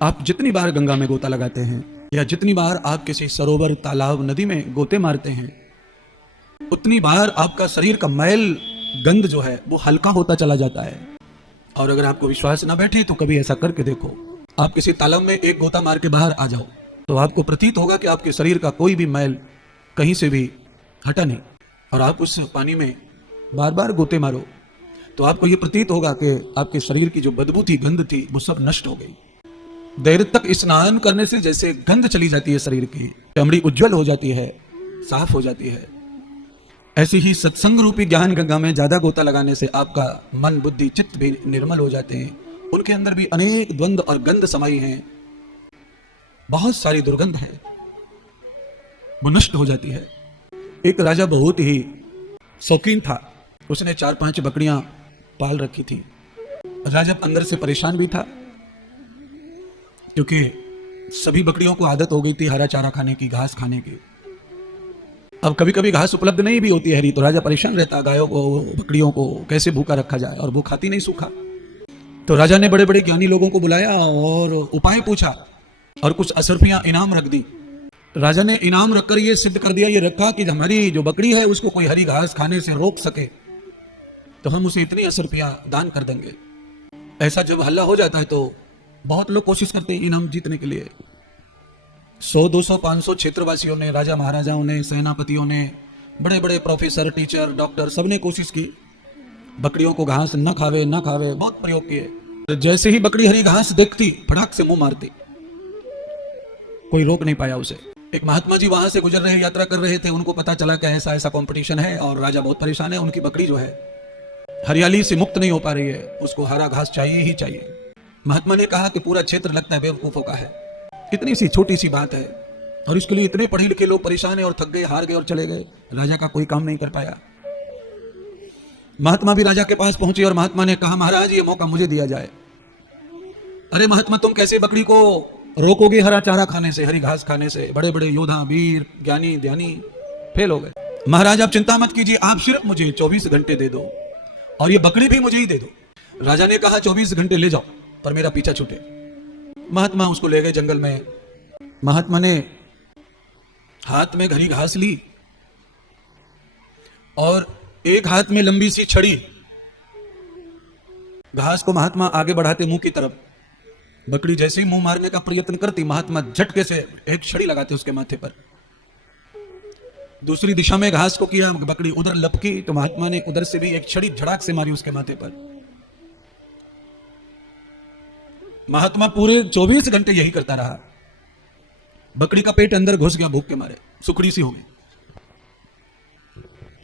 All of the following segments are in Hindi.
आप जितनी बार गंगा में गोता लगाते हैं या जितनी बार आप किसी सरोवर, तालाब, नदी में गोते मारते हैं, उतनी बार आपका शरीर का मैल, गंध जो है वो हल्का होता चला जाता है। और अगर आपको विश्वास ना बैठे तो कभी ऐसा करके देखो। आप किसी तालाब में एक गोता मार के बाहर आ जाओ तो आपको प्रतीत होगा कि आपके शरीर का कोई भी मैल कहीं से भी हटा नहीं। और आप उस पानी में बार बार गोते मारो तो आपको यह प्रतीत होगा कि आपके शरीर की जो बदबू थी, गंध थी, वो सब नष्ट हो गई। देर तक स्नान करने से जैसे गंध चली जाती है शरीर की, चमड़ी उज्जवल हो जाती है, साफ हो जाती है, ऐसी ही सत्संग रूपी ज्ञान गंगा में ज्यादा गोता लगाने से आपका मन, बुद्धि, चित्त भी निर्मल हो जाते हैं। उनके अंदर भी अनेक द्वंद्व और गंध समाई हैं, बहुत सारी दुर्गंध है, वो नष्ट हो जाती है। एक राजा बहुत ही शौकीन था, उसने 4-5 बकरियां पाल रखी थी। राजा अंदर से परेशान भी था क्योंकि सभी बकरियों को आदत हो गई थी हरा चारा खाने की, घास खाने की। अब कभी कभी घास उपलब्ध नहीं भी होती है हरी, तो राजा परेशान रहता, गायों को, बकरियों को कैसे भूखा रखा जाए, और वो खाती नहीं सूखा। तो राजा ने बड़े बड़े ज्ञानी लोगों को बुलाया और उपाय पूछा और कुछ असरफियां इनाम रख दी। राजा ने इनाम रखकर ये सिद्ध कर दिया, ये रखा कि हमारी जो बकरी है उसको कोई हरी घास खाने से रोक सके तो हम उसे इतनी असरफियां दान कर देंगे। ऐसा जब हल्ला हो जाता है तो बहुत लोग कोशिश करते हैं इनाम जीतने के लिए। 100, 200, 500 क्षेत्रवासियों ने, राजा महाराजाओं ने, सेनापतियों ने, बड़े बड़े प्रोफेसर, टीचर, डॉक्टर, सबने कोशिश की बकरियों को घास न खावे, बहुत प्रयोग किए। जैसे ही बकरी हरी घास देखती फटाक से मुंह मारती, कोई रोक नहीं पाया उसे। एक महात्मा जी वहां से गुजर रहे, यात्रा कर रहे थे, उनको पता चला कि ऐसा ऐसा कंपटीशन है और राजा बहुत परेशान है, उनकी बकरी जो है हरियाली से मुक्त नहीं हो पा रही है, उसको हरा घास चाहिए ही चाहिए। महात्मा ने कहा कि पूरा क्षेत्र लगता है बेवकूफों का है, इतनी सी छोटी सी बात है और इसके लिए इतने पढ़े लिखे लोग परेशान है और थक गए, हार गए और चले गए, राजा का कोई काम नहीं कर पाया। महात्मा भी राजा के पास पहुंचे और महात्मा ने कहा, महाराज ये मौका मुझे दिया जाए। अरे महात्मा, तुम कैसे बकरी को रोकोगे हरा चारा खाने से, हरी घास खाने से? बड़े बड़े योद्धा, वीर, ज्ञानी, ध्यानी फेल हो गए। महाराज आप चिंता मत कीजिए, आप सिर्फ मुझे 24 घंटे दे दो और ये बकरी भी मुझे ही दे दो। राजा ने कहा 24 घंटे ले जाओ पर मेरा पीछा छूटे। महात्मा उसको ले गए जंगल में। महात्मा ने हाथ में घनी घास ली और एक हाथ में लंबी सी छड़ी, घास को महात्मा आगे बढ़ाते मुंह की तरफ। बकरी जैसे ही मुंह मारने का प्रयत्न करती, महात्मा झटके से एक छड़ी लगाते उसके माथे पर। दूसरी दिशा में घास को किया, बकरी उधर लपकी तो महात्मा ने उधर से भी एक छड़ी झड़ाक से मारी उसके माथे पर। महात्मा पूरे 24 घंटे यही करता रहा। बकरी का पेट अंदर घुस गया भूख के मारे, सुखड़ी सी हो गई।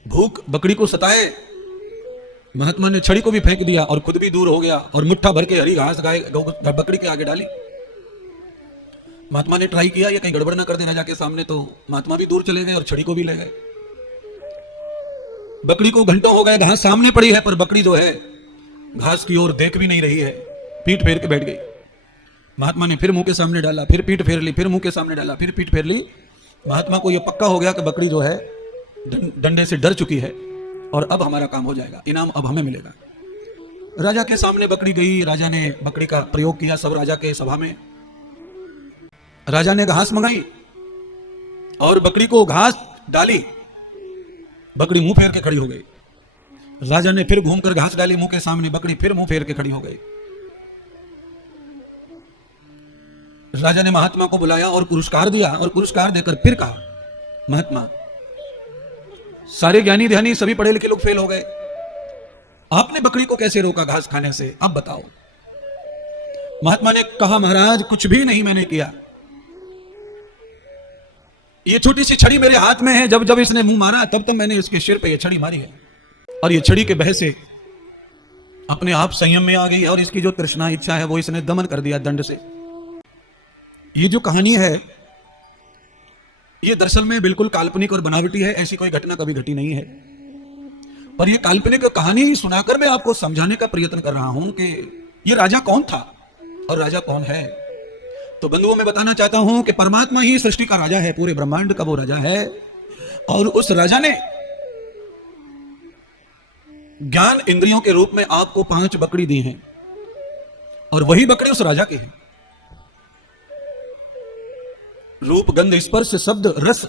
भूख बकरी को सताए, महात्मा ने छड़ी को भी फेंक दिया और खुद भी दूर हो गया और मुट्ठा भर के हरी घास गाय बकरी के आगे डाली। महात्मा ने ट्राई किया ये कहीं गड़बड़ ना कर देना जाके सामने, तो महात्मा भी दूर चले गए और छड़ी को भी ले गए। बकरी को घंटों हो गए, घास सामने पड़ी है पर बकरी जो है घास की ओर देख भी नहीं रही है, पीठ फेर के बैठ गई। महात्मा ने फिर मुंह के सामने डाला, फिर पीठ फेर ली, फिर मुंह के सामने डाला, फिर पीठ फेर ली। महात्मा को यह पक्का हो गया कि बकरी जो है डंडे से डर चुकी है और अब हमारा काम हो जाएगा, इनाम अब हमें मिलेगा। राजा के सामने बकरी गई, राजा ने बकरी का प्रयोग किया सब राजा के सभा में। राजा ने घास मंगाई और बकरी को घास डाली, बकरी मुंह फेर के खड़ी हो गई। राजा ने फिर घूमकर घास डाली मुंह के सामने, बकरी फिर मुंह फेर के खड़ी हो गई। राजा ने महात्मा को बुलाया और पुरस्कार दिया और पुरस्कार देकर फिर कहा, महात्मा सारे ज्ञानी ध्यानी सभी पढ़े लिखे लोग फेल हो गए, आपने बकरी को कैसे रोका घास खाने से, अब बताओ। महात्मा ने कहा, महाराज कुछ भी नहीं मैंने किया, ये छोटी सी छड़ी मेरे हाथ में है, जब जब इसने मुंह मारा तब तब मैंने इसके सिर पे ये छड़ी मारी है और ये छड़ी के बह से अपने आप संयम में आ गई और इसकी जो तृष्णा इच्छा है वो इसने दमन कर दिया दंड से। ये जो कहानी है ये दरअसल में बिल्कुल काल्पनिक और बनावटी है, ऐसी कोई घटना कभी घटी नहीं है। पर ये काल्पनिक कहानी सुनाकर मैं आपको समझाने का प्रयत्न कर रहा हूं कि ये राजा कौन था और राजा कौन है। तो बंधुओं मैं बताना चाहता हूं कि परमात्मा ही सृष्टि का राजा है, पूरे ब्रह्मांड का वो राजा है और उस राजा ने ज्ञान इंद्रियों के रूप में आपको 5 बकरी दी हैं और वही बकरी उस राजा की है। रूप, गंध, स्पर्श, शब्द, रस,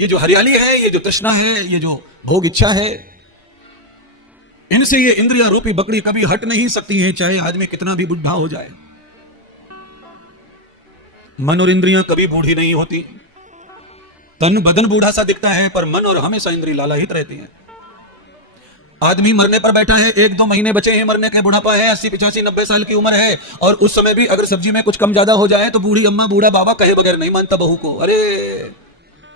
ये जो हरियाली है, ये जो तृष्णा है, ये जो भोग इच्छा है, इनसे ये इंद्रिया रूपी बकरी कभी हट नहीं सकती है, चाहे आदमी कितना भी बुढ़ा हो जाए। मन और इंद्रियां कभी बूढ़ी नहीं होती। तन बदन बूढ़ा सा दिखता है, पर मन और हमेशा इंद्रिय लालायित रहती हैं। आदमी मरने पर बैठा है, 1-2 महीने बचे हैं मरने के, बुढ़ापा है, 80, 85, 90 साल की उम्र है, और उस समय भी अगर सब्जी में कुछ कम ज्यादा हो जाए तो बूढ़ी अम्मा, बूढ़ा बाबा कहे बगैर नहीं मानता बहू को, अरे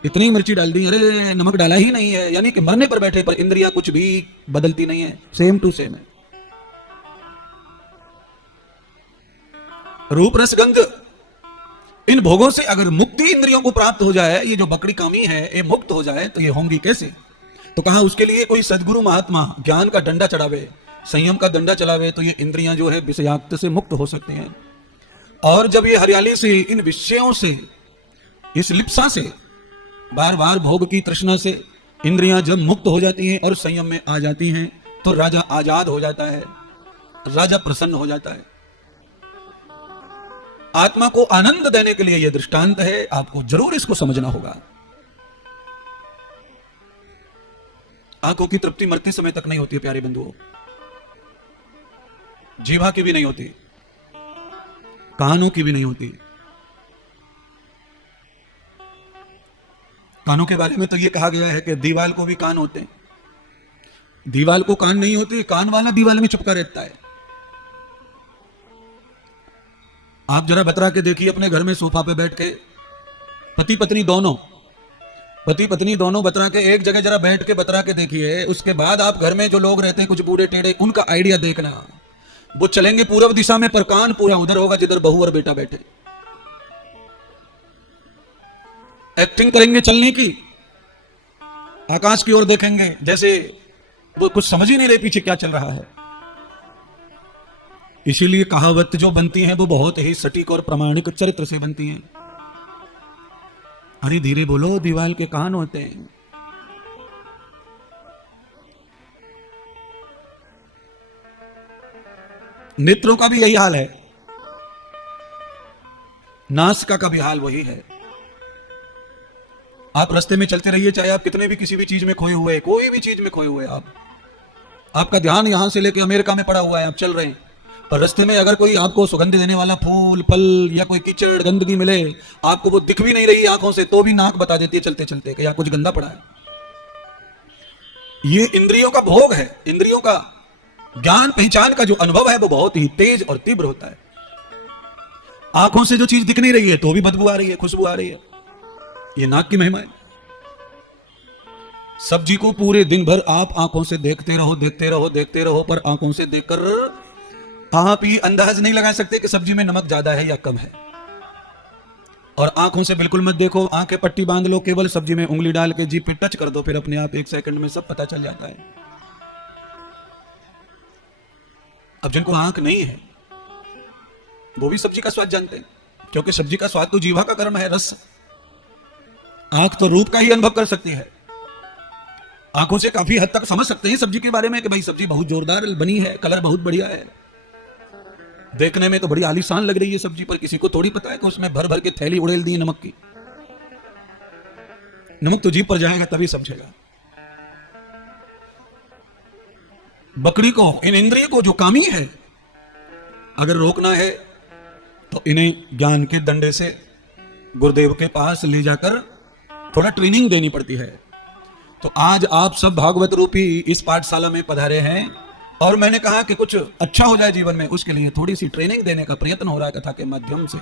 इतनी मिर्ची डाल दी, अरे नमक डाला ही नहीं है। यानी कि मरने पर बैठे पर इंद्रियां कुछ भी बदलती नहीं है, सेम टू सेम है। रूप, रस, गंध, इन भोगों से अगर मुक्ति इंद्रियों को प्राप्त हो जाए, ये जो बकरी कामी है ये मुक्त हो जाए, तो ये होंगी कैसे? तो कहा उसके लिए कोई सदगुरु महात्मा ज्ञान का डंडा चढ़ावे, संयम का डंडा चलावे, तो ये इंद्रियां जो है विषयाक्त से मुक्त हो सकते हैं। और जब ये हरियाली से, इन विषयों से, इस लिप्सा से, बार बार भोग की तृष्णा से इंद्रियां जब मुक्त हो जाती हैं और संयम में आ जाती हैं, तो राजा आजाद हो जाता है, राजा प्रसन्न हो जाता है। आत्मा को आनंद देने के लिए यह दृष्टांत है, आपको जरूर इसको समझना होगा। आंखों की तृप्ति मरते समय तक नहीं होती है प्यारे बंधुओं, जीवा की भी नहीं होती, कानों की भी नहीं होती। कानों के बारे में तो यह कहा गया है कि दीवाल को भी कान होते हैं, दीवाल को कान नहीं होते, कान वाला दीवाल में चिपका रहता है। आप जरा बतरा के देखिए अपने घर में सोफा पे बैठ के, पति पत्नी दोनों बतरा के एक जगह जरा बैठ के बतरा के देखिए, उसके बाद आप घर में जो लोग रहते हैं कुछ बूढ़े टेढ़े, उनका आइडिया देखना। वो चलेंगे पूर्व दिशा में, पर कान पूरा उधर होगा जिधर बहू और बेटा बैठे। एक्टिंग करेंगे चलने की, आकाश की ओर देखेंगे जैसे वो कुछ समझ ही नहीं रहे पीछे क्या चल रहा है। इसीलिए कहावत जो बनती हैं वो बहुत ही सटीक और प्रामाणिक चरित्र से बनती हैं। अरे धीरे बोलो, दीवाल के कान होते हैं। नेत्रों का भी यही हाल है, नासिका का भी हाल वही है। आप रास्ते में चलते रहिए, चाहे आप कितने भी किसी भी चीज में खोए हुए, कोई भी चीज में खोए हुए, आपका ध्यान यहां से लेकर अमेरिका में पड़ा हुआ है, आप चल रहे हैं, पर रास्ते में अगर कोई आपको सुगंध देने वाला फूल, फल या कोई कीचड़ गंदगी मिले, आपको वो दिख भी नहीं रही आंखों से, तो भी नाक बता देती है चलते चलते कि यहाँ कुछ गंदा पड़ा है। ये इंद्रियों का भोग है, इंद्रियों का ज्ञान पहचान का जो अनुभव है वो बहुत ही तेज और तीव्र होता है। आंखों से जो चीज दिख नहीं रही है तो भी बदबू आ रही है, खुशबू आ रही है, ये नाक की महिमा है। सब्जी को पूरे दिन भर आप आंखों से देखते रहो, पर आंखों से देखकर आप ही अंदाज नहीं लगा सकते कि सब्जी में नमक ज्यादा है या कम है। और आंखों से बिल्कुल मत देखो, आंखें पट्टी बांध लो, केवल सब्जी में उंगली डाल के जीभ पे टच कर दो, फिर अपने आप 1 सेकंड में सब पता चल जाता है। अब जिनको आंख नहीं है वो भी सब्जी का स्वाद जानते हैं, क्योंकि सब्जी का स्वाद तो जीवा का कर्म है, रस। आंख तो रूप का ही अनुभव कर सकती है, आंखों से काफी हद तक समझ सकते हैं सब्जी के बारे में कि भाई सब्जी बहुत जोरदार बनी है, कलर बहुत बढ़िया है, देखने में तो बड़ी आलीशान लग रही है सब्जी, पर किसी को थोड़ी पता है कि उसमें भर भर के थैली उड़ेल दी नमक की। नमक तो जीभ पर जाएगा तभी समझेगा। बकरी को, इन इंद्रियों को जो कामी है, अगर रोकना है तो इन्हें ज्ञान के डंडे से गुरुदेव के पास ले जाकर थोड़ा ट्रेनिंग देनी पड़ती है। तो आज आप सब भागवत रूपी इस पाठशाला में पधारे हैं, और मैंने कहा कि कुछ अच्छा हो जाए जीवन में, उसके लिए थोड़ी सी ट्रेनिंग देने का प्रयत्न हो रहा है कथा के माध्यम से।